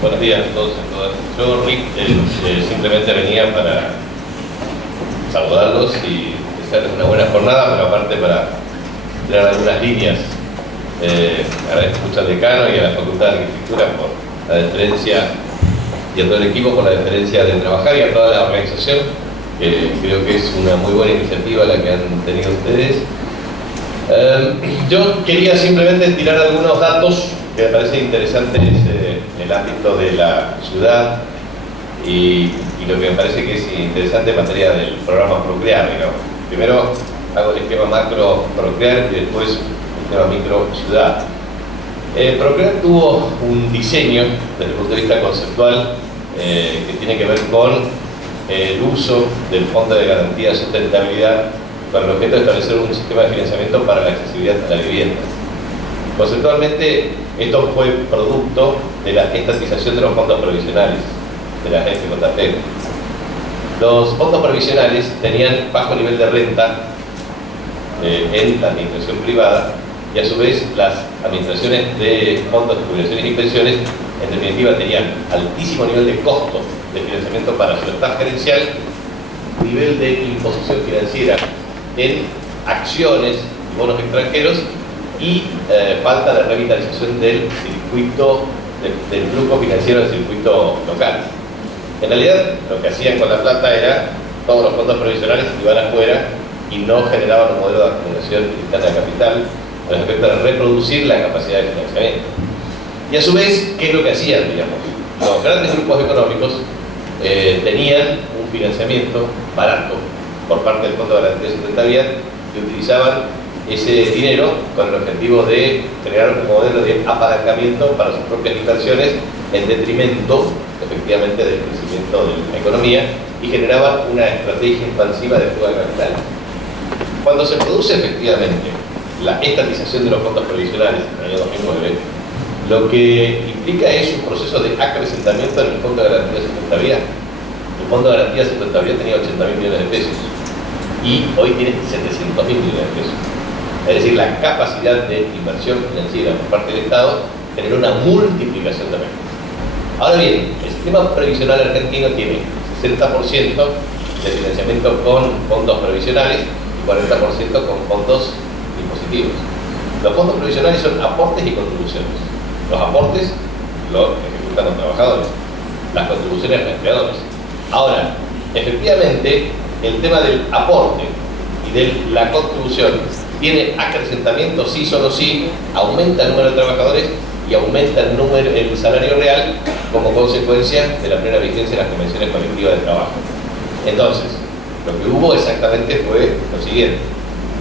Buenos días a todos y a todas. Yo, Rick, simplemente venía para saludarlos y desearles una buena jornada, pero aparte para tirar algunas líneas. Agradezco mucho al decano y a la Facultad de Arquitectura por la deferencia y a todo el equipo por la deferencia de trabajar y a toda la organización. Creo que es una muy buena iniciativa la que han tenido ustedes. Yo quería simplemente tirar algunos datos que me parecen interesantes en el ámbito de la ciudad y lo que me parece que es interesante en materia del programa Procrear, digamos. Primero hago el esquema macro Procrear y después el esquema micro ciudad. Procrear tuvo un diseño desde el punto de vista conceptual que tiene que ver con el uso del Fondo de Garantía de Sustentabilidad con el objeto de establecer un sistema de financiamiento para la accesibilidad a la vivienda. Conceptualmente, esto fue producto de la estatización de los fondos provisionales de la FJP. Los fondos provisionales tenían bajo nivel de renta en la administración privada y a su vez las administraciones de fondos de jubilaciones y pensiones en definitiva tenían altísimo nivel de costo de financiamiento para su staff gerencial, nivel de imposición financiera en acciones y bonos extranjeros y falta de revitalización del circuito, del flujo financiero del circuito local. En realidad, lo que hacían con la plata era todos los fondos provisionales iban afuera y no generaban un modelo de acumulación interna de capital con respecto a reproducir la capacidad de financiamiento. Y a su vez, ¿qué es lo que hacían, digamos? Los grandes grupos económicos tenían un financiamiento barato por parte del Fondo de Garantía de Sustentabilidad que utilizaban ese dinero con el objetivo de crear un modelo de apalancamiento para sus propias inversiones en detrimento, efectivamente, del crecimiento de la economía y generaban una estrategia expansiva de fuga de capital. Cuando se produce efectivamente la estatización de los fondos provisionales en el año 2009, lo que implica es un proceso de acrecentamiento en el Fondo de Garantía de Sustentabilidad. El Fondo de Garantía de Sustentabilidad tenía 80.000 millones de pesos y hoy tiene 700.000 millones de pesos. Es decir, la capacidad de inversión financiera por parte del Estado generó una multiplicación de recursos. Ahora bien, el sistema previsional argentino tiene 60% de financiamiento con fondos previsionales y 40% con fondos impositivos. Los fondos previsionales son aportes y contribuciones. Los aportes los ejecutan los trabajadores, las contribuciones los empleadores. Ahora, efectivamente, el tema del aporte y de la contribución tiene acrecentamiento, sí, solo sí, aumenta el número de trabajadores y aumenta el salario real como consecuencia de la plena vigencia de las convenciones colectivas de trabajo. Entonces, lo que hubo exactamente fue lo siguiente.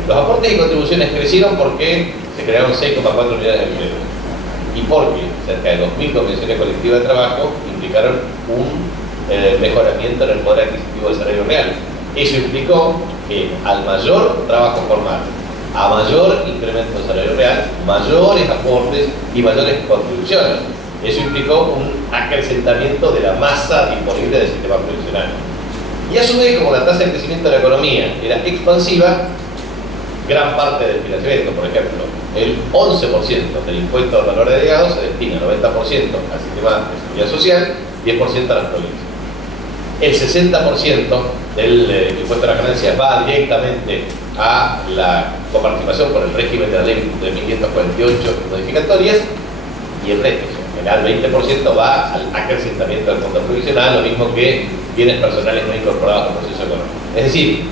Los aportes y contribuciones crecieron porque se crearon 6,4 millones de empleos y porque cerca de 2.000 convenciones colectivas de trabajo implicaron un mejoramiento en el poder adquisitivo del salario real. Eso implicó que al mayor trabajo formal, a mayor incremento del salario real, mayores aportes y mayores contribuciones. Eso implicó un acrecentamiento de la masa disponible del sistema previsional. Y a su vez, como la tasa de crecimiento de la economía era expansiva, gran parte del financiamiento, por ejemplo, el 11% del impuesto al valor agregado se destina 90% al sistema de seguridad social, 10% a las provincias. El 60% del impuesto a las ganancias va directamente a la coparticipación por el régimen de la ley de 1548 modificatorias y el resto, en general 20%, va al acrecentamiento del fondo provisional, lo mismo que bienes personales no incorporados al proceso económico. Es decir,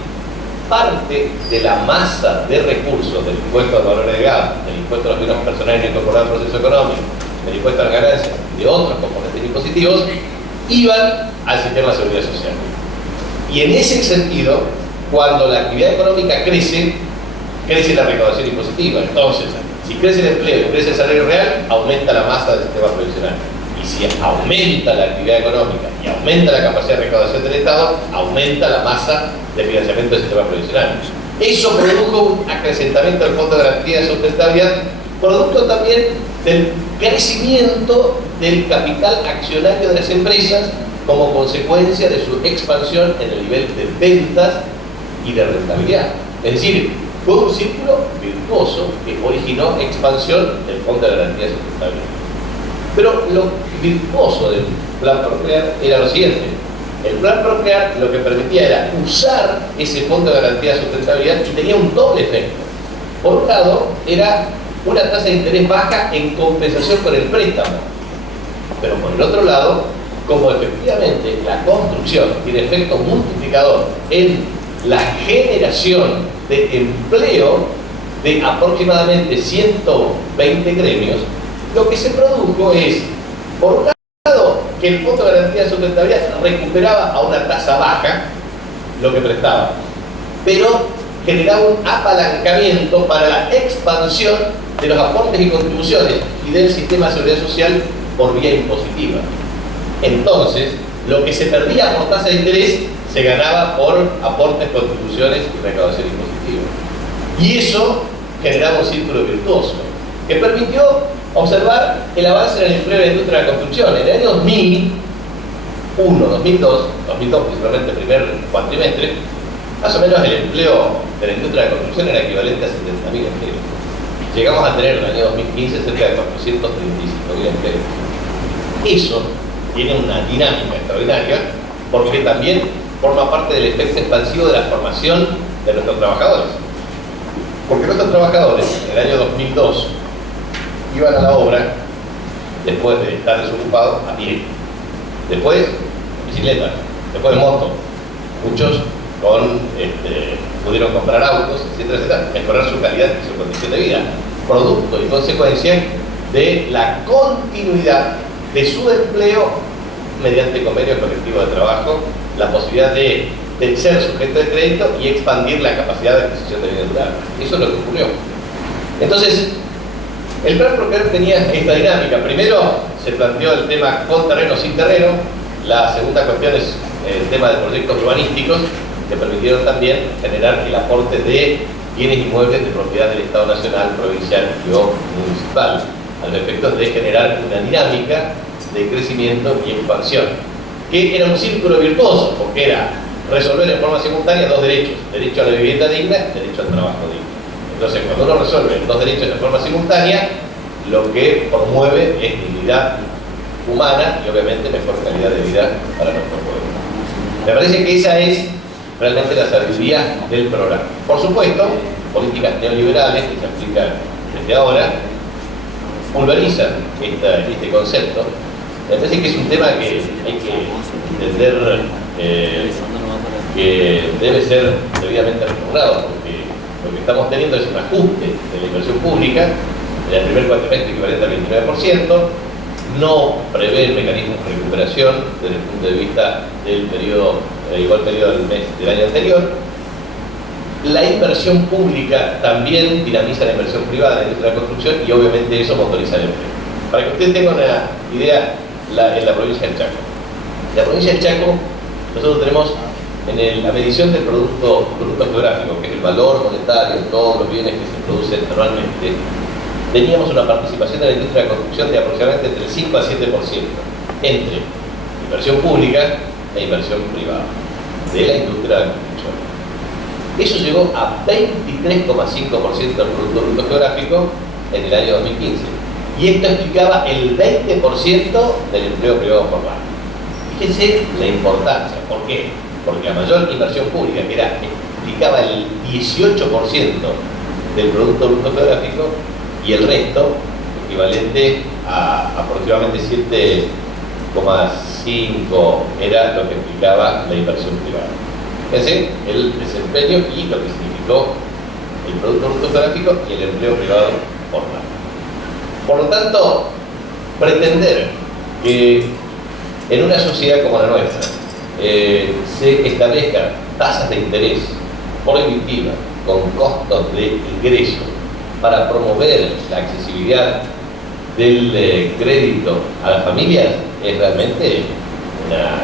parte de la masa de recursos del impuesto al valor agregado, del impuesto a los bienes personales no incorporados al proceso económico, del impuesto a las ganancias y de otros componentes impositivos, iban al sistema de seguridad social. Y en ese sentido, cuando la actividad económica crece, crece la recaudación impositiva. Entonces, si crece el empleo y crece el salario real, aumenta la masa del sistema previsional. Y si aumenta la actividad económica y aumenta la capacidad de recaudación del Estado, aumenta la masa de financiamiento del sistema previsional. Eso produjo un acrecentamiento del Fondo de Garantía de Sustentabilidad, producto también del crecimiento del capital accionario de las empresas como consecuencia de su expansión en el nivel de ventas y de rentabilidad. Es decir, fue un círculo virtuoso que originó expansión del Fondo de Garantía de Sustentabilidad. Pero lo virtuoso del plan Procrear era lo siguiente: el plan Procrear lo que permitía era usar ese fondo de garantía de sustentabilidad y tenía un doble efecto. Por un lado, era una tasa de interés baja en compensación con el préstamo, pero por el otro lado, como efectivamente la construcción tiene efecto multiplicador en la generación de empleo de aproximadamente 120 gremios, lo que se produjo es, por un lado, que el Fondo de Garantía de Sustentabilidad recuperaba a una tasa baja lo que prestaba, pero generaba un apalancamiento para la expansión de los aportes y contribuciones y del sistema de seguridad social por vía impositiva. Entonces, lo que se perdía por tasa de interés se ganaba por aportes, contribuciones y recaudación impositiva. Y eso generaba un círculo virtuoso que permitió observar el avance en el empleo de la industria de la construcción. En el año 2001, 2002 principalmente el primer cuatrimestre, más o menos el empleo de la industria de la construcción era equivalente a 70.000 empleos. Llegamos a tener en el año 2015 cerca de 435.000 empleos. Eso tiene una dinámica extraordinaria porque también forma parte del efecto expansivo de la formación de nuestros trabajadores. Porque nuestros trabajadores en el año 2002 iban a la obra después de estar desocupados a pie, después en bicicleta, después en moto, muchos pudieron comprar autos, etcétera, etcétera, mejorar su calidad y su condición de vida, producto y consecuencia de la continuidad de su empleo mediante convenios colectivos de trabajo, la posibilidad de ser sujeto de crédito y expandir la capacidad de adquisición de bienes durables. Eso es lo que ocurrió. Entonces, el plan Procrear tenía esta dinámica. Primero se planteó el tema con terreno, sin terreno. La segunda cuestión es el tema de proyectos urbanísticos que permitieron también generar el aporte de bienes inmuebles de propiedad del Estado Nacional, provincial y o municipal, a los efectos de generar una dinámica de crecimiento y expansión, que era un círculo virtuoso, porque era resolver en forma simultánea dos derechos: derecho a la vivienda digna, derecho al trabajo digno. Entonces, cuando uno resuelve dos derechos de forma simultánea, lo que promueve es dignidad humana y obviamente mejor calidad de vida para nuestro pueblo. Me parece que esa es realmente la sabiduría del programa. Por supuesto, políticas neoliberales que se aplican desde ahora pulverizan este concepto. Me parece que es un tema que hay que entender que debe ser debidamente reformulado, porque lo que estamos teniendo es un ajuste de la inversión pública en el primer cuatrimestre equivalente al 29%, no prevé mecanismos de recuperación desde el punto de vista del periodo, igual periodo del año anterior. La inversión pública también dinamiza la inversión privada en la industria de la construcción y obviamente eso motoriza el empleo. Para que usted tenga una idea, en la provincia del Chaco. En la provincia del Chaco nosotros tenemos en la medición del producto geográfico, que es el valor monetario de todos los bienes que se producen anualmente, teníamos una participación de la industria de la construcción de aproximadamente entre el 5 al 7% entre inversión pública e inversión privada de la industria de la construcción. Eso llegó a 23,5% del Producto Bruto Geográfico en el año 2015. Y esto explicaba el 20% del empleo privado formal. Fíjense la importancia. ¿Por qué? Porque la mayor inversión pública, que explicaba el 18% del Producto Bruto Geográfico, y el resto, equivalente a aproximadamente 7,5%, era lo que explicaba la inversión privada. Fíjense el desempeño y lo que significó el Producto Bruto Geográfico y el empleo privado formal. Por lo tanto, pretender que en una sociedad como la nuestra se establezcan tasas de interés prohibitivas con costos de ingreso para promover la accesibilidad del crédito a las familias es realmente una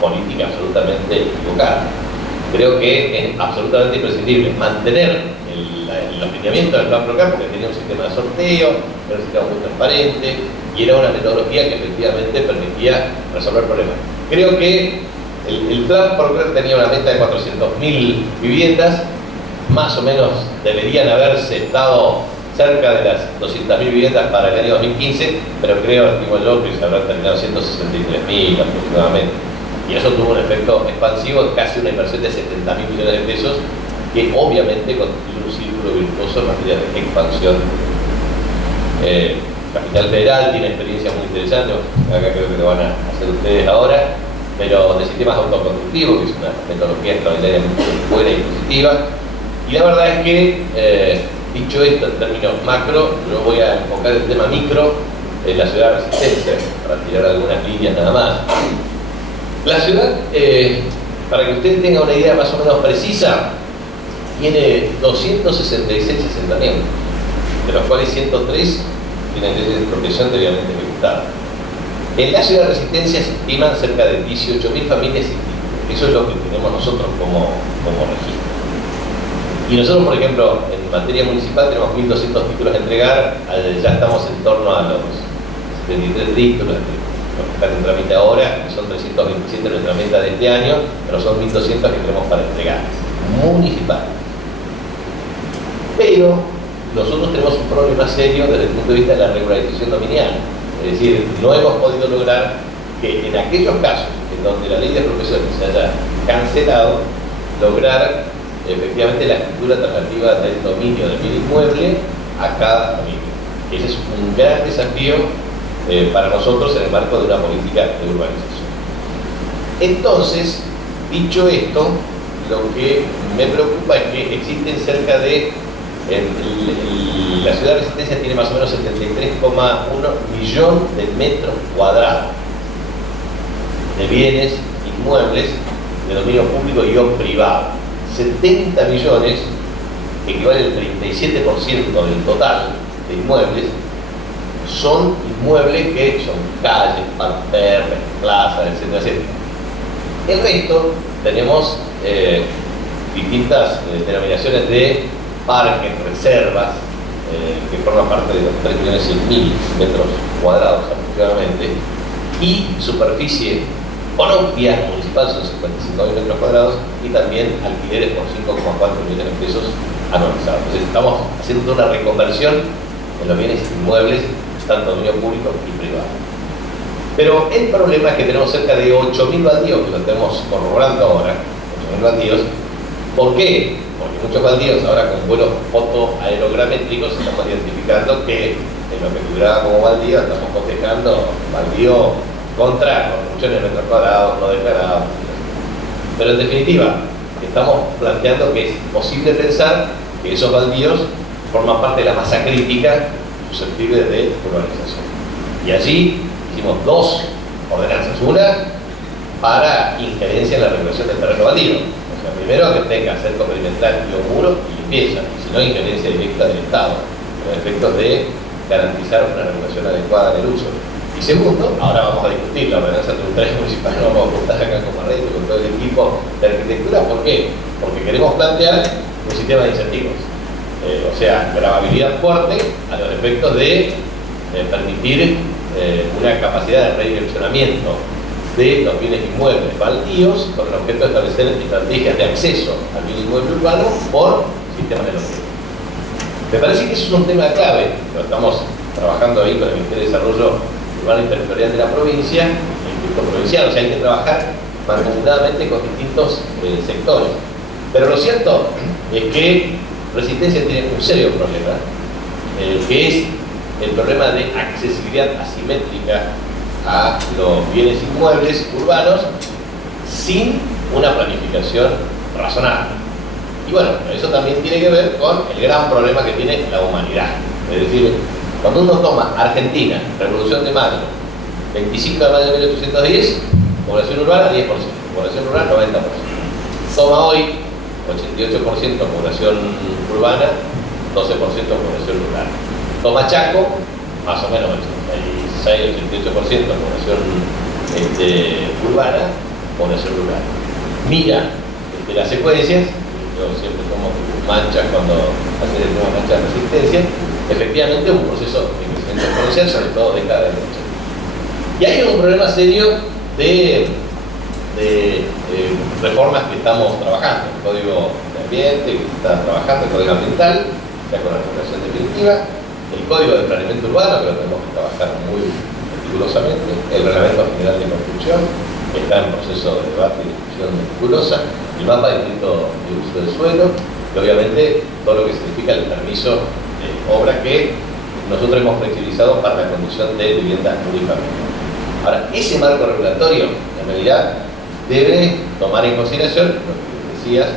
política absolutamente equivocada. Creo que es absolutamente imprescindible mantener el lineamiento del plan Procrear, porque tenía un sistema de sorteo, era un sistema muy transparente y era una metodología que efectivamente permitía resolver problemas. Creo que el plan Procrear tenía una meta de 400.000 viviendas, más o menos deberían haberse estado cerca de las 200.000 viviendas para el año 2015, pero creo, estimo yo, que se habrán terminado 163.000 aproximadamente. Y eso tuvo un efecto expansivo de casi una inversión de 70.000 millones de pesos, que obviamente constituye un círculo virtuoso en materia de expansión. Capital Federal tiene experiencias muy interesantes, acá creo que lo van a hacer ustedes ahora, pero de sistemas autoconstructivos, que es una metodología extraordinariamente buena y positiva. Y la verdad es que, dicho esto en términos macro, yo voy a enfocar el tema micro en la ciudad de Resistencia, para tirar algunas líneas nada más. La ciudad, para que usted tenga una idea más o menos precisa, tiene 266 asentamientos, de los cuales 103 tienen leyes de expropiación debidamente ejecutadas. En la ciudad de Resistencia se estiman cerca de 18.000 familias sin título. Eso es lo que tenemos nosotros como registro. Y nosotros, por ejemplo, en materia municipal tenemos 1.200 títulos a entregar, ya estamos en torno a los 73 títulos, los que están en trámite ahora, que son 327 los trámites de este año, pero son 1.200 que tenemos para entregar, municipal. Pero nosotros tenemos un problema serio desde el punto de vista de la regularización dominial. Es decir, no hemos podido lograr que en aquellos casos en donde la ley de expropiación se haya cancelado, lograr efectivamente la escritura alternativa del dominio del bien inmueble a cada familia. Ese es un gran desafío para nosotros en el marco de una política de urbanización. Entonces, dicho esto, lo que me preocupa es que existen cerca de la ciudad de Resistencia tiene más o menos 73,1 millones de metros cuadrados de bienes inmuebles de dominio público y o privado. 70 millones, que equivale al 37% del total de inmuebles, son inmuebles que son calles, parterres, plazas, etcétera, etcétera. El resto tenemos distintas denominaciones de parques, reservas, que forman parte de los 3.100.000 metros cuadrados aproximadamente, y superficie propia municipal son 55.000 metros cuadrados, y también alquileres por 5,4 millones de pesos anualizados. Entonces estamos haciendo una reconversión en los bienes inmuebles, tanto dominio público y privado. Pero el problema es que tenemos cerca de 8.000 baldíos, que lo estamos corroborando ahora, 8.000 baldíos. ¿Por qué? Porque muchos baldíos ahora con vuelos fotoaerogramétricos estamos identificando que en lo que figuraba como baldío estamos cotejando baldío contra construcciones de metros cuadrados, no declarados. Pero en definitiva, estamos planteando que es posible pensar que esos baldíos forman parte de la masa crítica susceptible de urbanización. Y allí hicimos dos ordenanzas. Una para injerencia en la regulación del terreno baldío. O sea, primero que tenga cerco perimetral y o muro y limpieza, y si no, injerencia directa del Estado, con efectos de garantizar una regulación adecuada del uso. Y segundo, ahora vamos a discutir la ordenanza tributaria municipal, no vamos a apuntar acá con Marreto, con todo el equipo de arquitectura. ¿Por qué? Porque queremos plantear un sistema de incentivos. O sea, gravabilidad fuerte a los efectos de permitir una capacidad de redireccionamiento de los bienes inmuebles baldíos con el objeto de establecer estrategias de acceso al bien inmueble urbano por sistemas de lotería. Me parece que eso es un tema clave, lo estamos trabajando ahí con el Ministerio de Desarrollo Urbano y Territorial de la provincia, el Instituto Provincial, o sea, hay que trabajar mancomunadamente con distintos sectores. Pero lo cierto es que Resistencia tiene un serio problema, que es el problema de accesibilidad asimétrica a los bienes inmuebles urbanos sin una planificación razonable. Y bueno, eso también tiene que ver con el gran problema que tiene la humanidad. Es decir, cuando uno toma Argentina, Revolución de Mayo, 25 de mayo de 1810, población urbana 10%, población rural 90%. Toma hoy 88% población urbana, 12% población rural. Toma Chaco, más o menos 86-88% población urbana, población rural. Mira las secuencias, yo siempre tomo manchas cuando hacen el tema mancha de Resistencia, efectivamente un proceso de crecimiento exponencial, sobre todo de cada derecha. Y hay un problema serio de reformas que estamos trabajando, el Código de Ambiente, que está trabajando, el Código Ambiental, sea con la regulación definitiva, el Código de Planeamiento Urbano, que lo tenemos que trabajar muy meticulosamente, el Reglamento General de Construcción, que está en proceso de debate y discusión meticulosa, el mapa de distrito de uso del suelo, y obviamente todo lo que significa el permiso de obra que nosotros hemos flexibilizado para la condición de vivienda unifamiliar. Ahora, ese marco regulatorio, en realidad, debe tomar en consideración lo que decías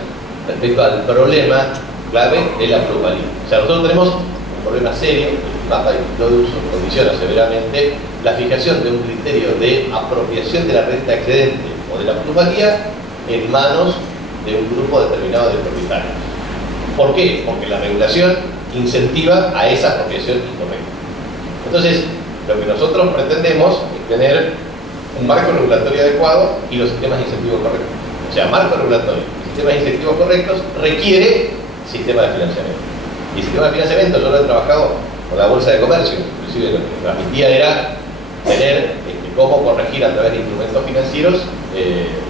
respecto al problema clave de la plusvalía. O sea, nosotros tenemos un problema serio, el mapa de distrito de uso condiciona severamente la fijación de un criterio de apropiación de la renta excedente o de la plusvalía en manos de un grupo determinado de propietarios. ¿Por qué? Porque la regulación incentiva a esa apropiación incorrecta. Entonces, lo que nosotros pretendemos es tener un marco regulatorio adecuado y los sistemas de incentivos correctos. O sea, marco regulatorio y sistemas de incentivos correctos requiere sistema de financiamiento. Y el sistema de financiamiento yo lo he trabajado con la Bolsa de Comercio, inclusive lo que transmitía era tener cómo corregir a través de instrumentos financieros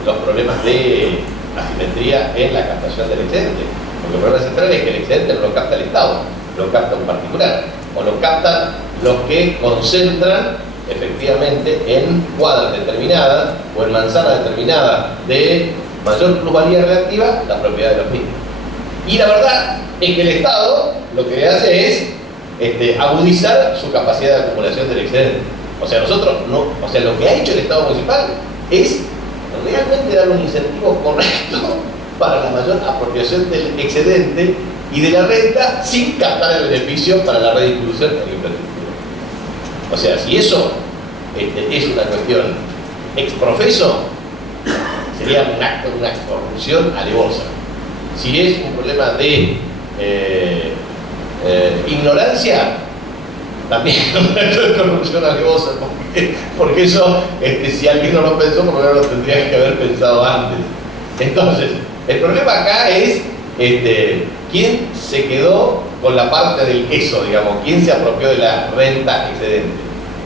los problemas de asimetría en la captación del excedente. Porque el problema central es que el excedente no lo capta el Estado, lo capta un particular, o lo captan los que concentran efectivamente en cuadras determinadas o en manzanas determinadas de mayor plusvalía relativa la propiedad de los mismos. Y la verdad es que el Estado lo que le hace es agudizar su capacidad de acumulación del excedente. O sea, lo que ha hecho el Estado municipal es realmente dar un incentivo correcto para la mayor apropiación del excedente y de la renta sin captar el beneficio para la redistribución de la infraestructura. O sea, si eso es una cuestión ex profeso, sería un acto de una corrupción alevosa. Si es un problema de ignorancia, también es un acto de corrupción alevosa, porque eso, si alguien no lo pensó, por lo menos lo tendría que haber pensado antes. Entonces, el problema acá es quién se quedó con la parte del queso, digamos, quién se apropió de la renta excedente.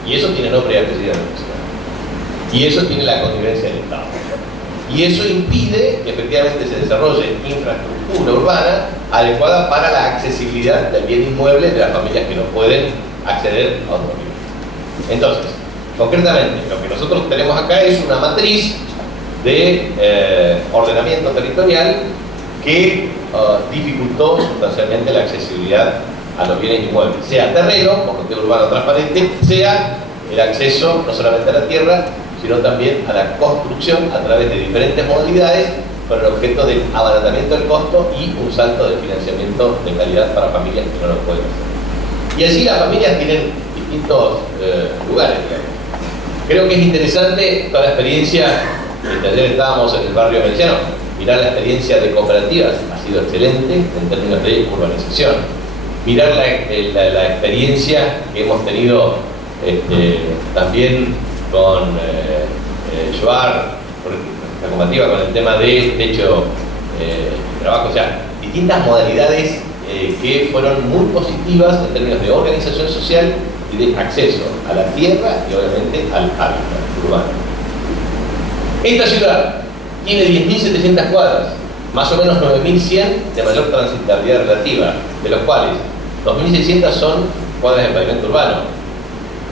Y eso tiene nombre y apellido en la ciudad. Y eso tiene la connivencia del Estado. Y eso impide que efectivamente se desarrolle infraestructura urbana adecuada para la accesibilidad del bien inmueble de las familias que no pueden acceder a otro bien. Entonces, concretamente, lo que nosotros tenemos acá es una matriz de ordenamiento territorial que dificultó sustancialmente la accesibilidad a los bienes inmuebles, sea terreno, por lote urbano transparente, sea el acceso no solamente a la tierra, sino también a la construcción a través de diferentes modalidades con el objeto del abaratamiento del costo y un salto de financiamiento de calidad para familias que no lo pueden hacer. Y así las familias tienen distintos lugares, digamos. Creo que es interesante toda la experiencia, ayer estábamos en el barrio Menciano, mirar la experiencia de cooperativas, ha sido excelente en términos de urbanización. Mirar la experiencia que hemos tenido también con Joar, la cooperativa con el tema de techo trabajo, o sea, distintas modalidades que fueron muy positivas en términos de organización social y de acceso a la tierra y obviamente al hábitat urbano. Esta ciudad tiene 10.700 cuadras, más o menos 9.100 de mayor transitabilidad relativa, de los cuales 2.600 son cuadras de pavimento urbano.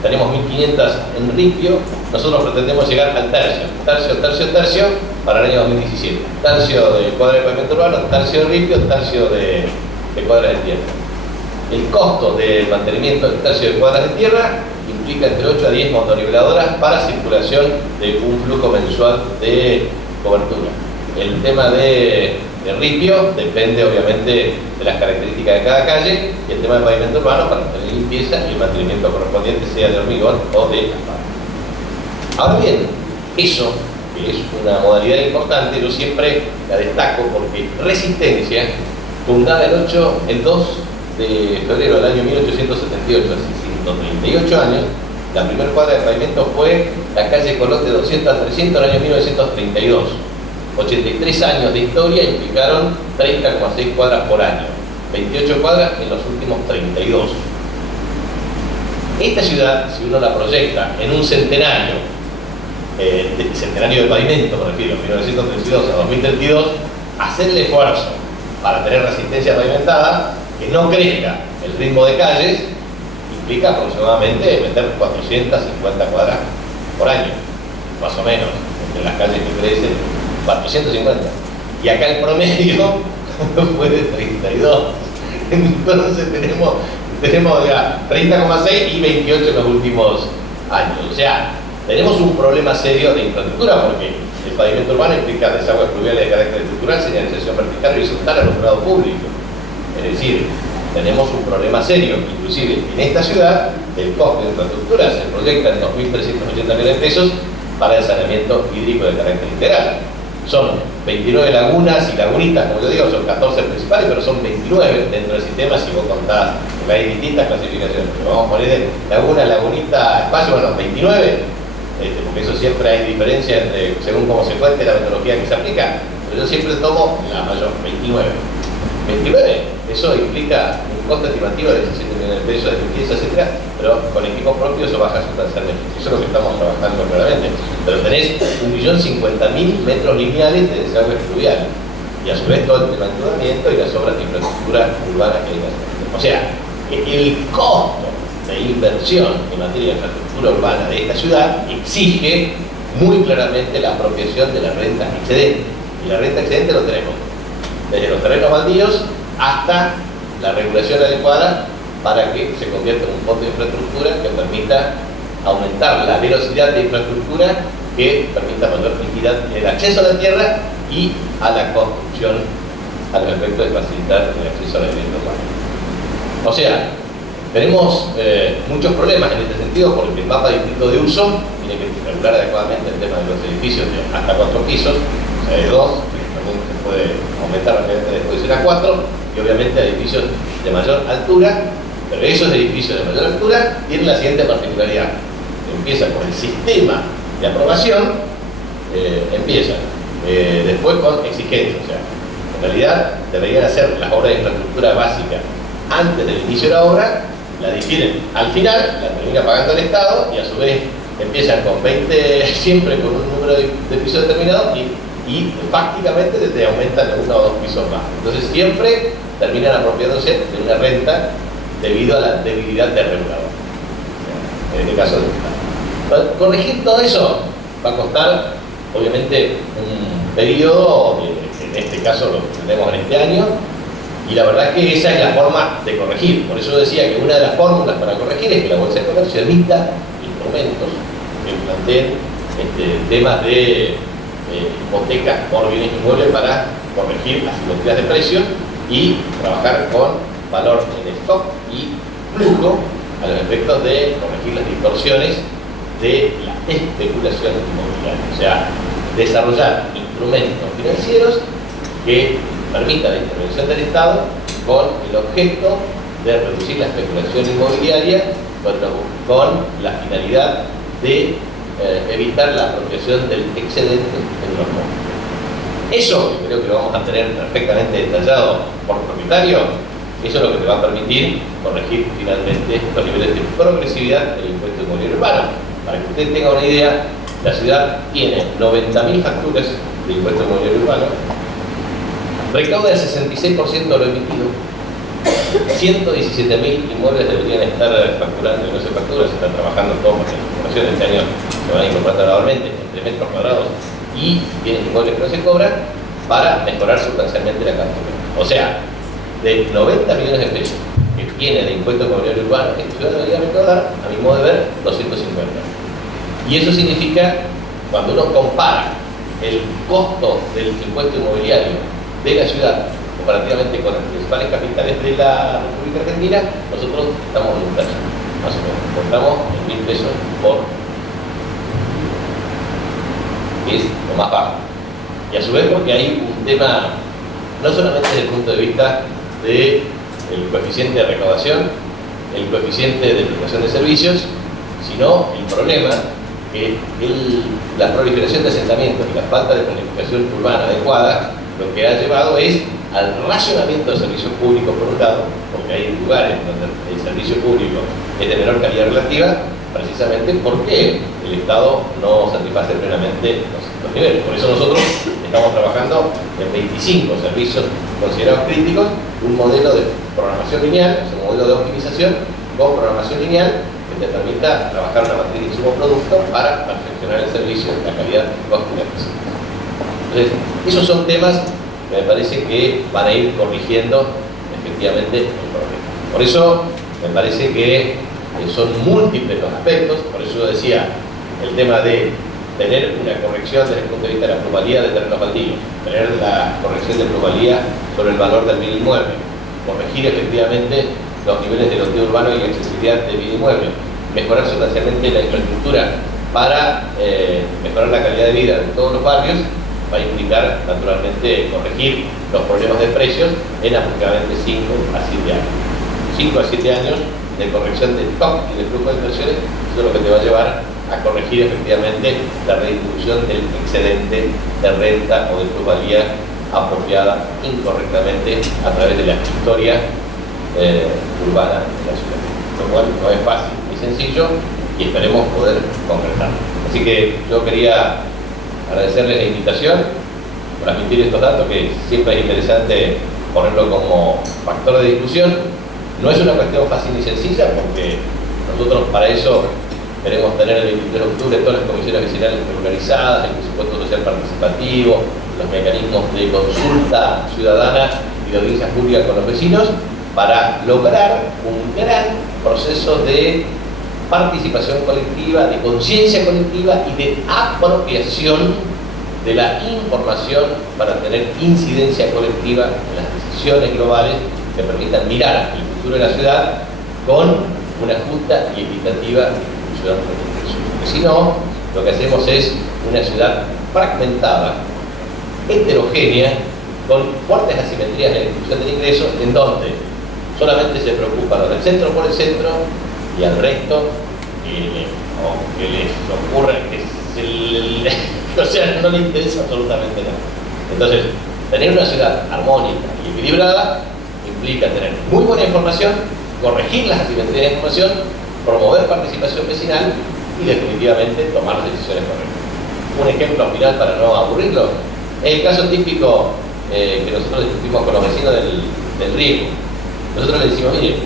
Tenemos 1.500 en ripio, nosotros pretendemos llegar al tercio para el año 2017. Tercio de cuadras de pavimento urbano, tercio de ripio, tercio de cuadras de tierra. El costo de mantenimiento del tercio de cuadras de tierra implica entre 8 a 10 motoniveladoras para circulación de un flujo mensual de cobertura. El tema de ripio depende obviamente de las características de cada calle, y el tema de pavimento urbano para tener limpieza y el mantenimiento correspondiente, sea de hormigón o de asfalto. Ahora bien, eso, que es una modalidad importante, yo siempre la destaco porque Resistencia, fundada el 2 de febrero del año 1878, hace 138 años, la primera cuadra de pavimento fue la calle Colón de 200 a 300 en el año 1932. 83 años de historia implicaron 30,6 cuadras por año, 28 cuadras en los últimos 32. Esta ciudad, si uno la proyecta en un centenario, centenario de pavimento, me refiero, 1932 a 2032, hacer el esfuerzo para tener resistencia pavimentada Que no crezca el ritmo de calles implica aproximadamente meter 450 cuadras por año, más o menos, entre las calles que crecen, 450. Y acá el promedio fue de 32. Entonces tenemos ya 30,6 y 28 en los últimos años. O sea, tenemos un problema serio de infraestructura porque el pavimento urbano implica desagües pluviales de carácter estructural, señalización vertical, horizontal, alumbrado público. Es decir, tenemos un problema serio, inclusive en esta ciudad, el costo de infraestructura se proyecta en 2.380 millones de pesos para el saneamiento hídrico de carácter integral. Son 29 lagunas y lagunitas, como yo digo, son 14 principales, pero son 29 dentro del sistema si vos contás, porque hay distintas clasificaciones. Pero vamos a poner laguna, lagunita, espacio, bueno, 29, porque eso siempre hay diferencia entre, según cómo se cuente la metodología que se aplica, pero yo siempre tomo la mayor, 29. 29, eso implica un costo estimativo de 17 millones de pesos de limpieza, etcétera, pero con equipo propio eso baja sustancialmente. Eso es lo que estamos trabajando claramente. Pero tenés 1.050.000 metros lineales de desagüe fluvial y a su vez todo el tema de endeudamiento y las obras de infraestructura urbana que hay que hacer. O sea, el costo de inversión en materia de infraestructura urbana de esta ciudad exige muy claramente la apropiación de la renta excedente. Y la renta excedente lo tenemos desde los terrenos baldíos hasta la regulación adecuada para que se convierta en un fondo de infraestructura que permita aumentar la velocidad de infraestructura que permita mayor facilidad en el acceso a la tierra y a la construcción al respecto de facilitar el acceso a la vivienda urbana. O sea, tenemos muchos problemas en este sentido porque el mapa de distrito de uso tiene que regular adecuadamente el tema de los edificios de hasta 4 pisos, o sea, de 2, se puede aumentar rápidamente después de ir a 4 y obviamente edificios de mayor altura, pero esos edificios de mayor altura tienen la siguiente particularidad: empieza por el sistema de aprobación, después con exigencias, o sea, en realidad deberían hacer las obras de infraestructura básica antes del inicio de la obra, la difieren al final, la termina pagando el Estado y a su vez empiezan con 20, siempre con un número de pisos determinado y prácticamente te aumentan de 1 o 2 pisos más. Entonces siempre terminan apropiándose de una renta debido a la debilidad del regulador, en este caso del Estado. Corregir todo eso va a costar, obviamente, un periodo, en este caso lo tenemos en este año, y la verdad es que esa es la forma de corregir. Por eso decía que una de las fórmulas para corregir es que la Bolsa de Comercio emita instrumentos que planteen temas de hipotecas por bienes inmuebles para corregir las simetrías de precios y trabajar con valor en stock y flujo a los efectos de corregir las distorsiones de la especulación inmobiliaria. O sea, desarrollar instrumentos financieros que permita la intervención del Estado con el objeto de reducir la especulación inmobiliaria con la finalidad de evitar la apropiación del excedente en los montos. Eso, que creo que lo vamos a tener perfectamente detallado por propietario, eso es lo que te va a permitir corregir finalmente los niveles de progresividad del impuesto inmobiliario urbano. Para que usted tenga una idea, la ciudad tiene 90.000 facturas de impuesto inmobiliario urbano, recauda el 66% de lo emitido, 117.000 inmuebles deberían estar facturando, no se factura, se están trabajando todo porque las incorporaciones de este año se van a incorporar gradualmente entre metros cuadrados y bienes inmuebles que no se cobran para mejorar sustancialmente la captura. O sea, de 90 millones de pesos que tiene de impuesto inmobiliario urbano, esta ciudad debería recaudar, a mi modo de ver, 250. Y eso significa, cuando uno compara el costo del impuesto inmobiliario de la ciudad comparativamente con las principales capitales de la República Argentina, nosotros estamos en un tercio, más o menos. Contamos en 1.000 pesos por, que es lo más bajo. Y a su vez porque hay un tema, no solamente desde el punto de vista del coeficiente de recaudación, el coeficiente de prestación de servicios, sino el problema que la proliferación de asentamientos y la falta de planificación urbana adecuada lo que ha llevado es al racionamiento de servicios públicos por un lado, porque hay lugares donde el servicio público es de menor calidad relativa, precisamente porque el Estado no satisface plenamente los niveles. Por eso nosotros estamos trabajando en 25 servicios considerados críticos, un modelo de programación lineal, un modelo de optimización con programación lineal que te permita trabajar una matriz de insumo-producto para perfeccionar el servicio, la calidad, el costo y la eficiencia. Entonces, esos son temas que me parece que van a ir corrigiendo efectivamente el problema. Por eso me parece que son múltiples los aspectos, por eso yo decía el tema de tener una corrección desde el punto de vista de la plusvalía de terrenos baldíos, tener la corrección de plusvalía sobre el valor del bien inmueble, corregir efectivamente los niveles de loteo urbano y la accesibilidad del bien inmueble, mejorar sustancialmente la infraestructura para mejorar la calidad de vida de todos los barrios, va a implicar naturalmente corregir los problemas de precios en aproximadamente 5 a 7 años. 5 a 7 años de corrección de stock y de flujo de inversiones, eso es lo que te va a llevar a corregir efectivamente la redistribución del excedente de renta o de plusvalía apropiada incorrectamente a través de la historia urbana de la ciudad. Lo cual no es fácil ni sencillo y esperemos poder concretarlo. Así que yo quería agradecerles la invitación, transmitir estos datos que siempre es interesante ponerlo como factor de discusión. No es una cuestión fácil ni sencilla porque nosotros para eso queremos tener el 23 de octubre todas las comisiones vecinales regularizadas, el presupuesto social participativo, los mecanismos de consulta ciudadana y de audiencia pública con los vecinos para lograr un gran proceso de participación colectiva, de conciencia colectiva y de apropiación de la información para tener incidencia colectiva en las decisiones globales que permitan mirar el futuro de la ciudad con una justa y equitativa distribución de ingresos. Porque si no, lo que hacemos es una ciudad fragmentada, heterogénea, con fuertes asimetrías en la distribución del ingreso, en donde solamente se preocupan los del centro por el centro y al resto que les ocurra o sea, no le interesa absolutamente nada. Entonces, tener una ciudad armónica y equilibrada implica tener muy buena información, corregir las asimetrías de información, promover participación vecinal y definitivamente tomar decisiones correctas. Un ejemplo final para no aburrirlo es el caso típico que nosotros discutimos con los vecinos del riego. Nosotros les decimos, mire,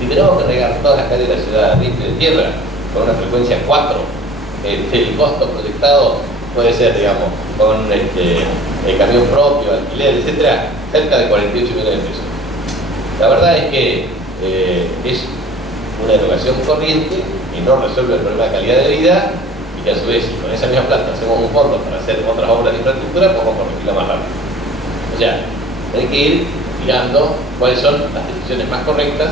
si tenemos que regar todas las calles de la ciudad de tierra con una frecuencia 4, el costo proyectado puede ser, digamos, con el camión propio, alquiler, etcétera, cerca de 48 millones de pesos. La verdad es que es una erogación corriente que no resuelve el problema de calidad de vida y que a su vez, si con esa misma plata hacemos un fondo para hacer otras obras de infraestructura, podemos corregirla más rápido. O sea, hay que ir mirando cuáles son las decisiones más correctas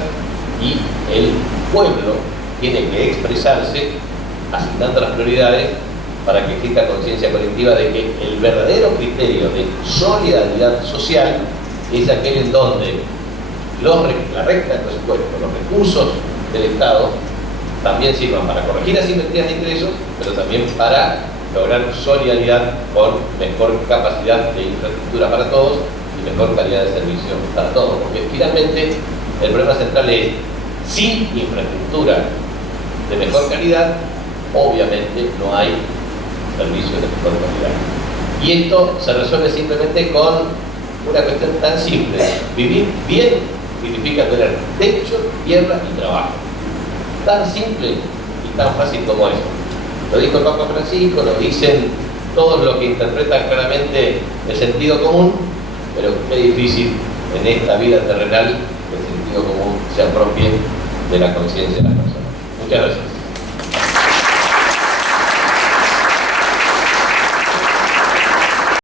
y el pueblo tiene que expresarse asignando las prioridades para que exista conciencia colectiva de que el verdadero criterio de solidaridad social es aquel en donde la recta del presupuesto, los recursos del Estado también sirvan para corregir asimetrías de ingresos, pero también para lograr solidaridad con mejor capacidad de infraestructura para todos y mejor calidad de servicio para todos, porque finalmente el problema central es sin infraestructura de mejor calidad, obviamente no hay servicios de mejor calidad. Y esto se resuelve simplemente con una cuestión tan simple. Vivir bien significa tener techo, tierra y trabajo. Tan simple y tan fácil como eso. Lo dijo el Papa Francisco, lo dicen todos los que interpretan claramente el sentido común, pero qué difícil en esta vida terrenal que el sentido común se apropie de la conciencia de las personas. Muchas gracias.